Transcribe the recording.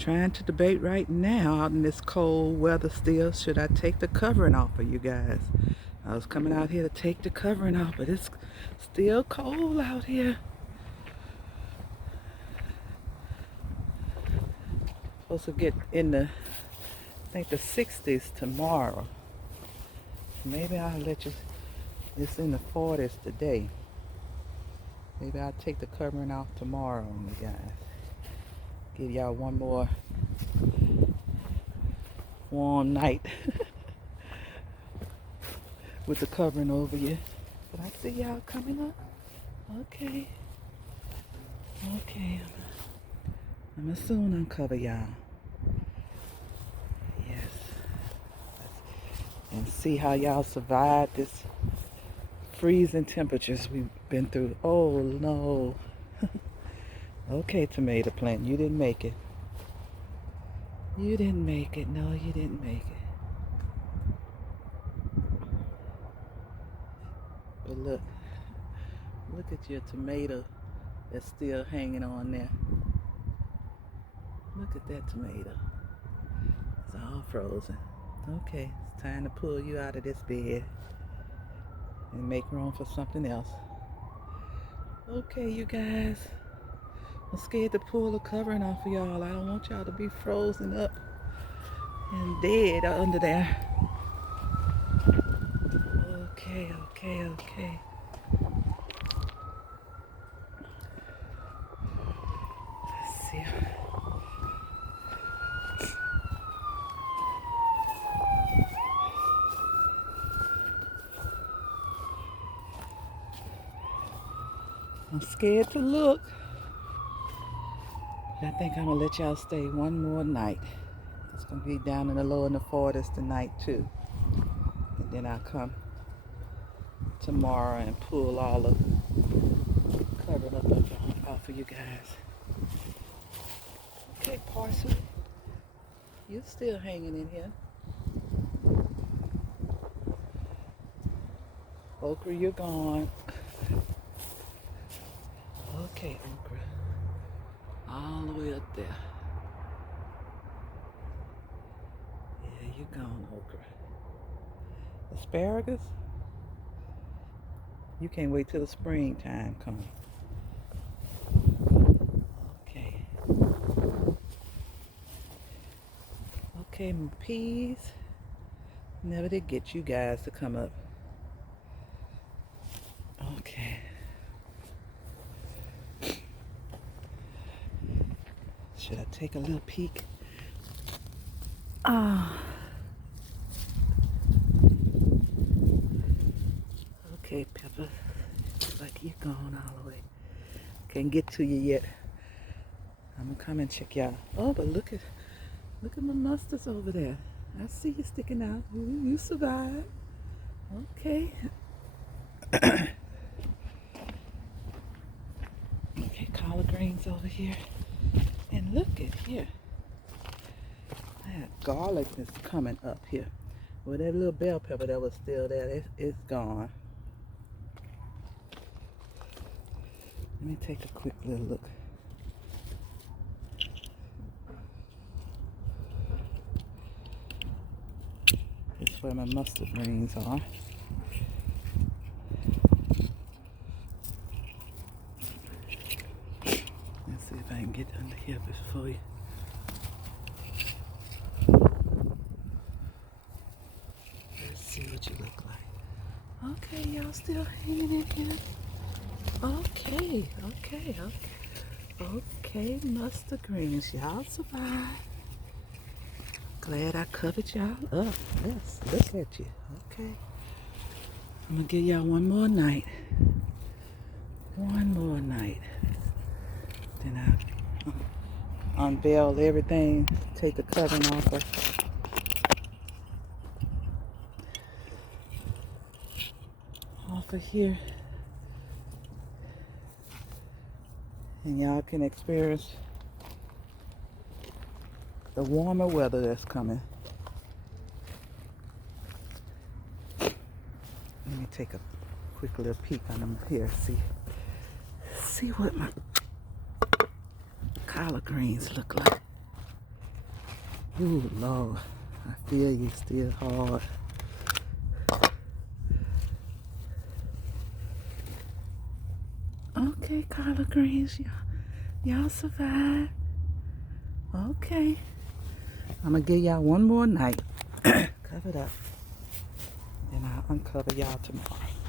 Trying to debate right now out in this cold weather still, should I take the covering off for you guys? I was coming out here to take the covering off, but it's still cold out here. Supposed to get in the, I think the 60s tomorrow. Maybe I'll let you, it's in the 40s today. Maybe I'll take the covering off tomorrow on you guys. Give y'all one more warm night with the covering over you. But I see y'all coming up. Okay. Okay. I'm gonna soon uncover y'all. Yes. And see how y'all survived this freezing temperatures we've been through. Oh no. Okay, tomato plant, you didn't make it. You didn't make it. No, you didn't make it. But look at your tomato that's still hanging on there. Look at that tomato. It's all frozen. Okay, it's time to pull you out of this bed and make room for something else. Okay, you guys. I'm scared to pull the covering off of y'all. I don't want y'all to be frozen up and dead under there. Okay. Let's see. I'm scared to look. I think I'm gonna let y'all stay one more night. It's gonna be down in the low in the 40s tonight too. And then I'll come tomorrow and pull all the covered up off of you guys. Okay, parsley. You're still hanging in here. Okra, you're gone. Okay, okra. All the way up there. Yeah, you're gone, okra. Asparagus? You can't wait till the springtime comes. Okay. Okay, my peas. Never did get you guys to come up. Okay. Should I take a little peek? Okay, Pepper. Looks like you're gone all the way. Can't get to you yet. I'm gonna come and check y'all. Oh, but look at my mustards over there. I see you sticking out. You survived. Okay. Okay, collard greens over here. And look at here. That garlic is coming up here. Well, that little bell pepper that was still there, it's gone. Let me take a quick little look. This is where my mustard greens are. Let's see if I can get under here before you. Let's see what you look like. Okay, y'all still hanging in here. Okay, mustard greens, y'all survived. Glad I covered y'all up. Yes, look at you. Okay. I'm gonna give y'all one more night. One more night. Then I'll unveil everything, take the covering off of here. And y'all can experience the warmer weather that's coming. Let me take a quick little peek on them here. See what my collard greens look like. Ooh, Lord. I feel you still hard. Okay, collard greens, y'all survive. Okay. I'm gonna give y'all one more night. Cover it up. Then I'll uncover y'all tomorrow.